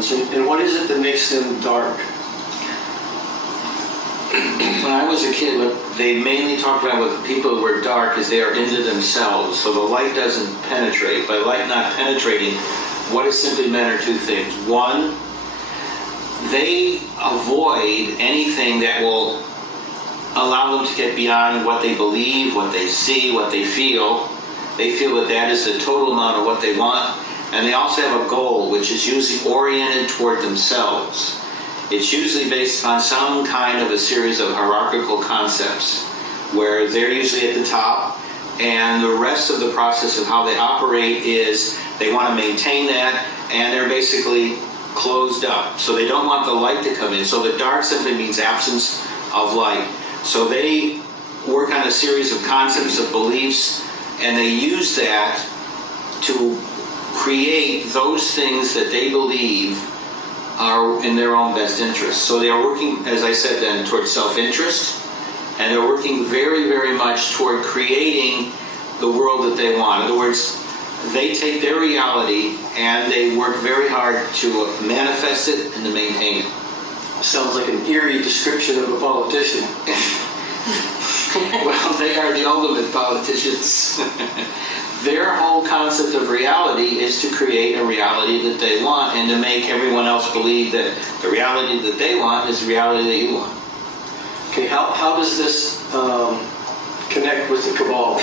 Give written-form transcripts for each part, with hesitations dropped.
influence, and what is it that makes them dark? When I was a kid, what they mainly talked about with people who were dark is they are into themselves. So the light doesn't penetrate. By light not penetrating, what is simply meant are two things. One, they avoid anything that will allow them to get beyond what they believe, what they see, what they feel. They feel that that is the total amount of what they want. And they also have a goal, which is usually oriented toward themselves. It's usually based on some kind of a series of hierarchical concepts, where they're usually at the top, and the rest of the process of how they operate is they want to maintain that, and they're basically closed up. So they don't want the light to come in. So the dark simply means absence of light. So they work on a series of concepts, of beliefs, and they use that to create those things that they believe are in their own best interest. So they are working, as I said then, towards self-interest, and they're working very, very much toward creating the world that they want. In other words, they take their reality and they work very hard to manifest it and to maintain it. Sounds like an eerie description of a politician. Well, they are the ultimate politicians. Their whole concept of reality is to create a reality that they want and to make everyone else believe that the reality that they want is the reality that you want. Okay, how does this connect with the cabal?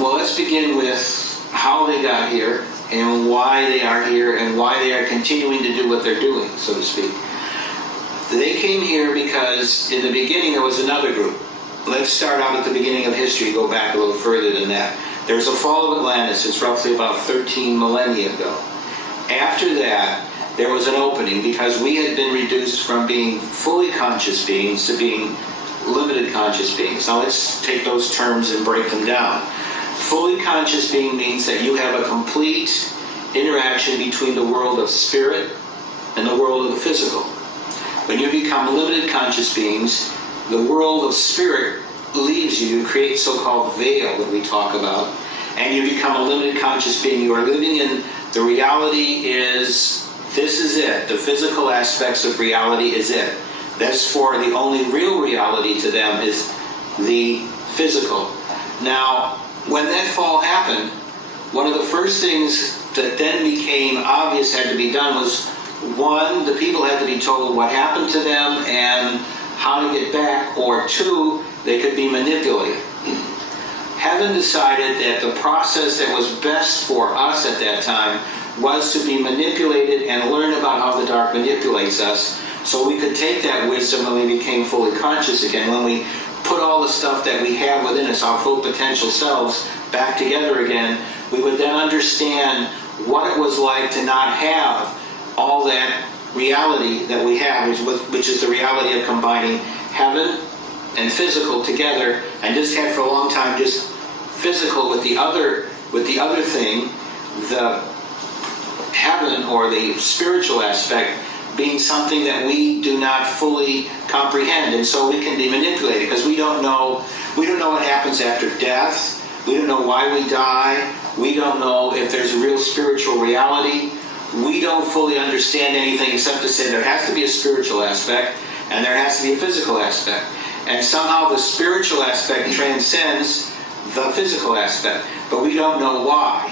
Well, let's begin with how they got here and why they are here and why they are continuing to do what they're doing, so to speak. They came here because in the beginning there was another group. Let's start out at the beginning of history, go back a little further than that. There's a fall of Atlantis. It's roughly about 13 millennia ago. After that, there was an opening because we had been reduced from being fully conscious beings to being limited conscious beings. Now let's take those terms and break them down. Fully conscious being means that you have a complete interaction between the world of spirit and the world of the physical. When you become limited conscious beings, the world of spirit leaves you. You create so-called veil that we talk about, and you become a limited conscious being. You are living in the reality is, this is it. The physical aspects of reality is it. That's for the only real reality to them is the physical. Now, when that fall happened, one of the first things that then became obvious had to be done was, one, the people had to be told what happened to them and how to get back, or two, they could be manipulated. Heaven decided that the process that was best for us at that time was to be manipulated and learn about how the dark manipulates us, so we could take that wisdom when we became fully conscious again, when we put all the stuff that we have within us, our full potential selves, back together again. We would then understand what it was like to not have all that reality that we have, which is the reality of combining heaven and physical together, and just had for a long time just physical with the other thing, the heaven or the spiritual aspect being something that we do not fully comprehend, and so we can be manipulated because we don't know what happens after death. We don't know why we die. We don't know if there's a real spiritual reality. We don't fully understand anything except to say there has to be a spiritual aspect and there has to be a physical aspect. And somehow the spiritual aspect transcends the physical aspect, but we don't know why.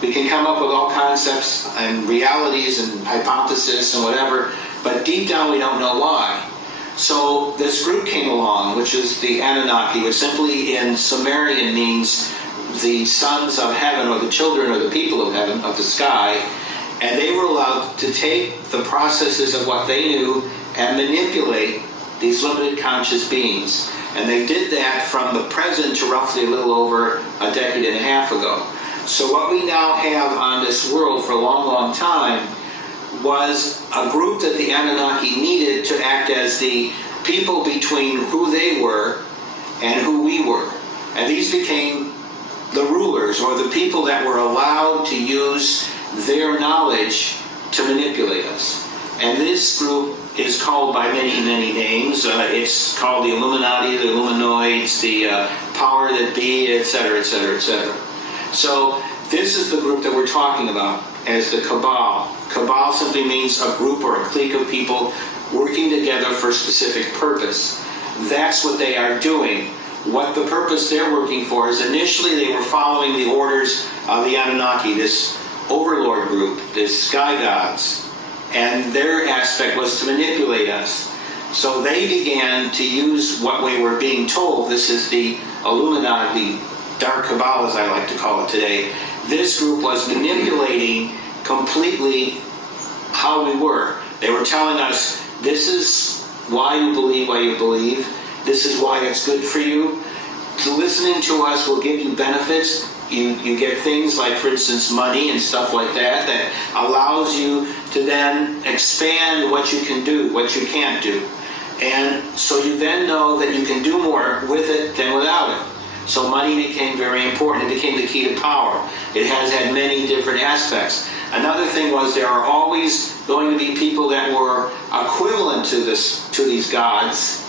We can come up with all concepts and realities and hypotheses and whatever, but deep down we don't know why. So this group came along, which is the Anunnaki, which simply in Sumerian means the sons of heaven, or the children or the people of heaven, of the sky, and they were allowed to take the processes of what they knew and manipulate these limited conscious beings. And they did that from the present to roughly a little over a decade and a half ago. So what we now have on this world for a long, long time was a group that the Anunnaki needed to act as the people between who they were and who we were. And these became the rulers, or the people that were allowed to use their knowledge to manipulate us. And this group is called by many, many names. It's called the Illuminati, the Illuminoids, the Power That Be, etc., etc., etc. So This is the group that we're talking about as the cabal. Cabal simply means a group or a clique of people working together for a specific purpose. That's what they are doing. What the purpose they're working for is, initially they were following the orders of the Anunnaki, this overlord group, this sky gods, and their aspect was to manipulate us. So they began to use what we were being told. This is the Illuminati, dark cabal as I like to call it today. This group was manipulating completely how we were. They were telling us, this is why you believe, this is why it's good for you. So listening to us will give you benefits. You get things like, for instance, money and stuff like that, that allows you to then expand what you can do, what you can't do. And so you then know that you can do more with it than without it. So money became very important. It became the key to power. It has had many different aspects. Another thing was, there are always going to be people that were equivalent to these gods,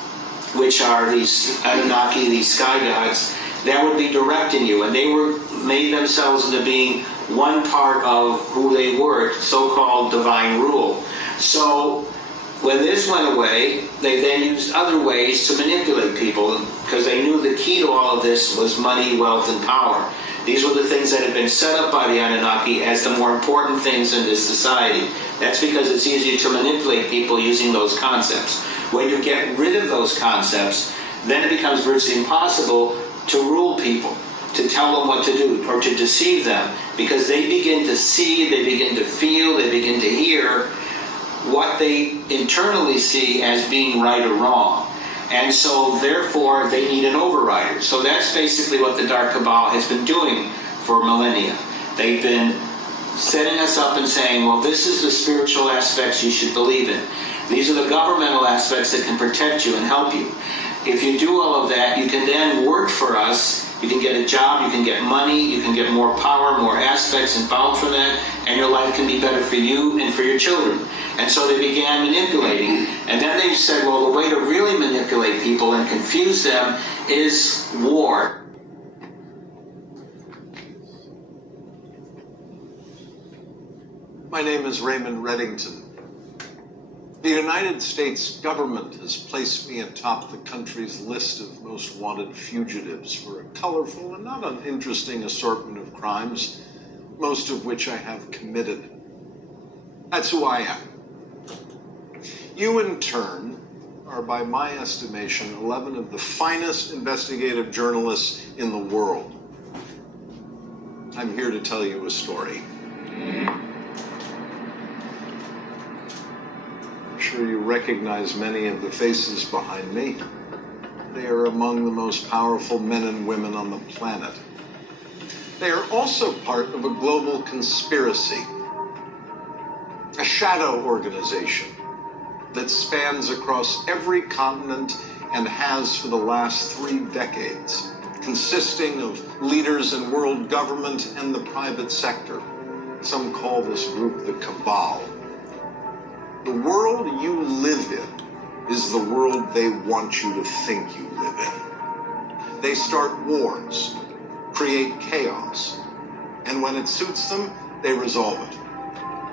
which are these Anunnaki, these sky gods, that would be directing you. And they made themselves into being one part of who they were, so-called divine rule. So when this went away, they then used other ways to manipulate people, because they knew the key to all of this was money, wealth, and power. These were the things that had been set up by the Anunnaki as the more important things in this society. That's because it's easier to manipulate people using those concepts. When you get rid of those concepts, then it becomes virtually impossible to rule people, to tell them what to do, or to deceive them, because they begin to see, they begin to feel, they begin to hear what they internally see as being right or wrong. And so, therefore, they need an overrider. So that's basically what the Dark Cabal has been doing for millennia. They've been setting us up and saying, well, this is the spiritual aspects you should believe in. These are the governmental aspects that can protect you and help you. If you do all of that, you can then work for us. You can get a job, you can get money, you can get more power, more aspects involved from that, and your life can be better for you and for your children. And so they began manipulating. And then they said, well, the way to really manipulate people and confuse them is war. My name is Raymond Reddington. The United States government has placed me atop the country's list of most wanted fugitives for a colorful and not uninteresting assortment of crimes, most of which I have committed. That's who I am. You, in turn, are, by my estimation, 11 of the finest investigative journalists in the world. I'm here to tell you a story. I'm sure you recognize many of the faces behind me. They are among the most powerful men and women on the planet. They are also part of a global conspiracy, a shadow organization that spans across every continent and has for the last 3 decades, consisting of leaders in world government and the private sector. Some call this group the cabal. The world you live in is the world they want you to think you live in. They start wars, create chaos, and when it suits them, they resolve it.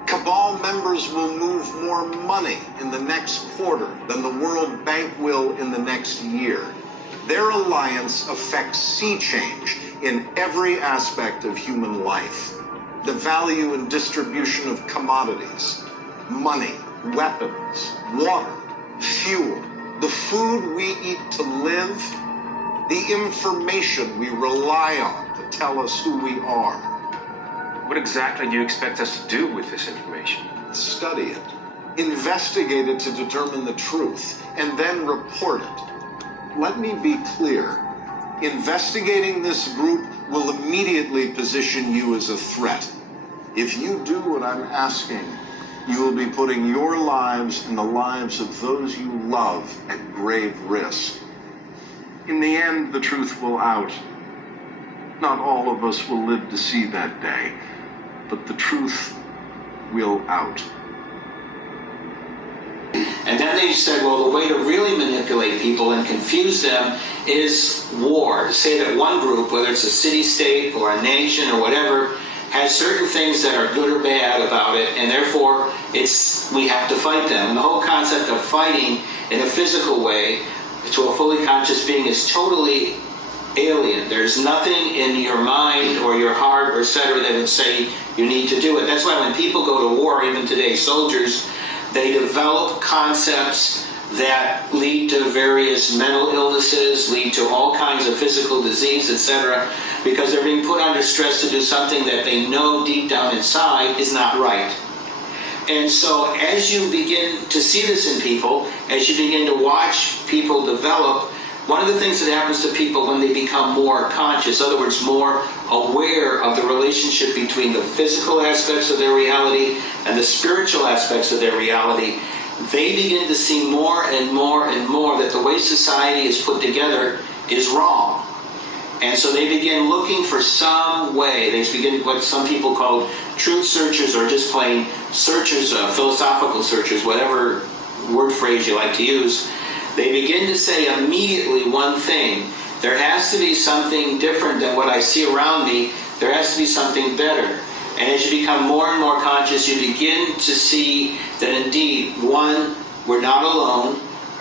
Cabal members will move more money in the next quarter than the World Bank will in the next year. Their alliance affects sea change in every aspect of human life. The value and distribution of commodities, money, weapons, water, fuel, the food we eat to live, the information we rely on to tell us who we are. What exactly do you expect us to do with this information? Study it, investigate it to determine the truth, and then report it. Let me be clear. Investigating this group will immediately position you as a threat. If you do what I'm asking, you will be putting your lives and the lives of those you love at grave risk. In the end, the truth will out. Not all of us will live to see that day, but the truth will out. And then they said, well, the way to really manipulate people and confuse them is war. Say that one group, whether it's a city-state or a nation or whatever, has certain things that are good or bad about it, and therefore we have to fight them. And the whole concept of fighting in a physical way to a fully conscious being is totally alien. There's nothing in your mind or your heart or etc. that would say you need to do it. That's why when people go to war, even today, soldiers, they develop concepts that lead to various mental illnesses, lead to all kinds of physical disease, etc., because they're being put under stress to do something that they know deep down inside is not right. And so as you begin to see this in people, as you begin to watch people develop, one of the things that happens to people when they become more conscious, in other words, more aware of the relationship between the physical aspects of their reality and the spiritual aspects of their reality, they begin to see more and more and more that the way society is put together is wrong. And so they begin looking for some way. They begin what some people call truth searchers, or just plain searchers, philosophical searchers, whatever word phrase you like to use. They begin to say immediately one thing: there has to be something different than what I see around me. There has to be something better. And as you become more and more conscious, you begin to see that indeed, one, we're not alone.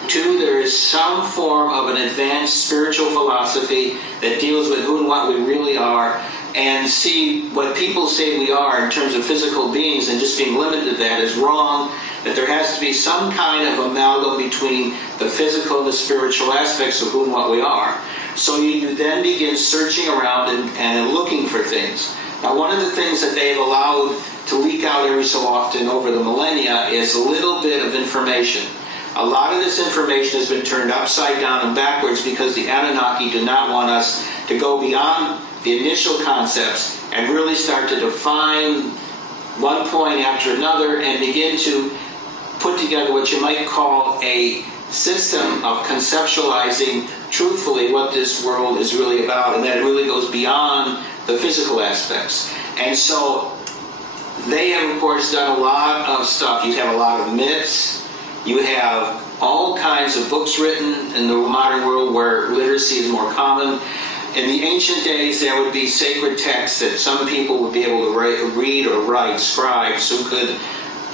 Two, there is some form of an advanced spiritual philosophy that deals with who and what we really are, and see what people say we are in terms of physical beings and just being limited to that is wrong, that there has to be some kind of amalgam between the physical and the spiritual aspects of who and what we are. So you then begin searching around and looking for things. Now, one of the things that they've allowed to leak out every so often over the millennia is a little bit of information. A lot of this information has been turned upside down and backwards because the Anunnaki do not want us to go beyond the initial concepts and really start to define one point after another and begin to put together what you might call a system of conceptualizing truthfully what this world is really about, and that it really goes beyond the physical aspects. And so they have, of course, done a lot of stuff. You have a lot of myths. You have all kinds of books written in the modern world where literacy is more common. In the ancient days, there would be sacred texts that some people would be able to read or write, scribes who could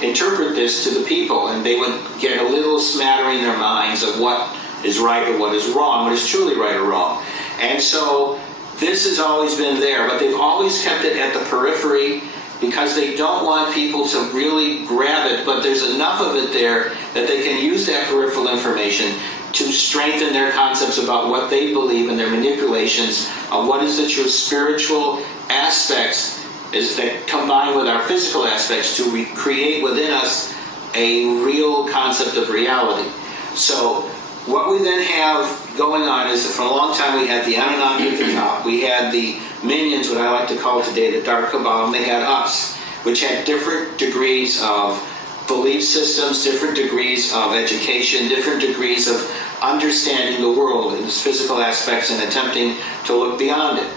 interpret this to the people, and they would get a little smattering in their minds of what is right or what is wrong, what is truly right or wrong. And so this has always been there, but they've always kept it at the periphery because they don't want people to really grab it, but there's enough of it there that they can use that peripheral information to strengthen their concepts about what they believe and their manipulations of what is the true spiritual aspects is that combine with our physical aspects to create within us a real concept of reality. So what we then have going on is that for a long time we had the Anunnaki at the top. We had the minions, what I like to call today the Dark Cabal, and they had us, which had different degrees of belief systems, different degrees of education, different degrees of understanding the world and its physical aspects and attempting to look beyond it.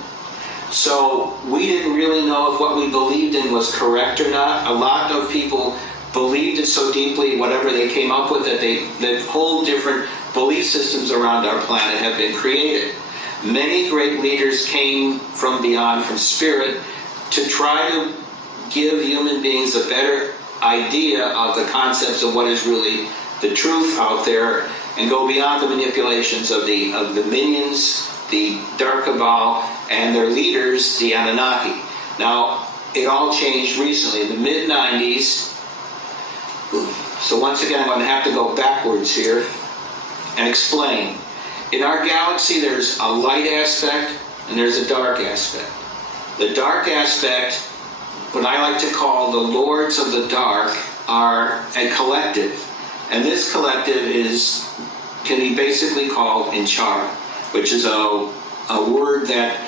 So we didn't really know if what we believed in was correct or not. A lot of people believed it so deeply, whatever they came up with, that whole different belief systems around our planet have been created. Many great leaders came from beyond, from spirit, to try to give human beings a better idea of the concepts of what is really the truth out there and go beyond the manipulations of the minions, the Dark Cabal, and their leaders, the Anunnaki. Now, it all changed recently. In the mid-90s, so once again I'm going to have to go backwards here and explain. In our galaxy there's a light aspect and there's a dark aspect. The dark aspect, what I like to call the Lords of the Dark, are a collective. And this collective can be basically called Inchara, which is a word that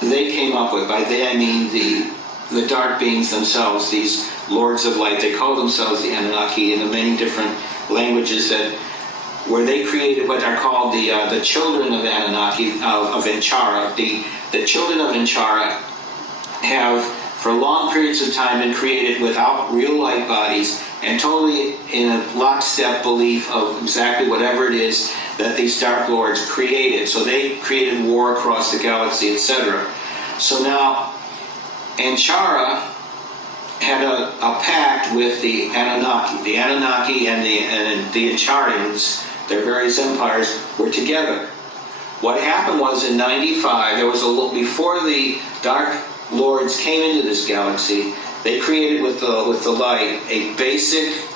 they came up with. By they I mean the dark beings themselves, these Lords of Light. They call themselves the Anunnaki in the many different languages where they created what are called the children of Anunnaki, of Inchara. The children of Inchara have, for long periods of time, been created without real light bodies and totally in a lockstep belief of exactly whatever it is that these Dark Lords created. So they created war across the galaxy, etc. So now, Anchara had a pact with the Anunnaki. The Anunnaki and the Ancharians, their various empires, were together. What happened was in 95, there was before the Dark Lords came into this galaxy, they created with the light a basic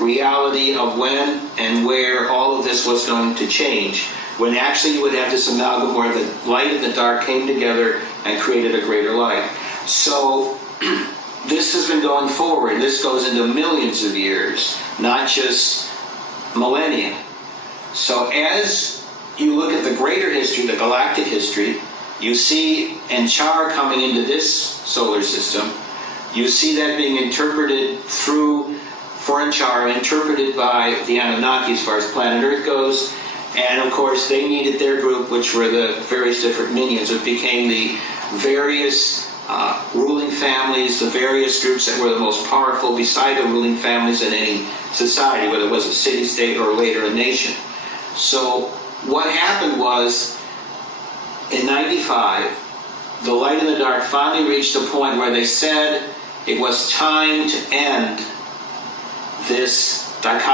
reality of when and where all of this was going to change. When actually you would have this amalgam where the light and the dark came together and created a greater light. So this has been going forward. This goes into millions of years, not just millennia. So as you look at the greater history, the galactic history, you see Anchara coming into this solar system. You see that being interpreted for Anchara, interpreted by the Anunnaki as far as planet Earth goes. And of course, they needed their group, which were the various different minions. It became the various ruling families, the various groups that were the most powerful beside the ruling families in any society, whether it was a city-state or later a nation. So what happened was, in 95, the light and the dark finally reached a point where they said it was time to end this dichotomy.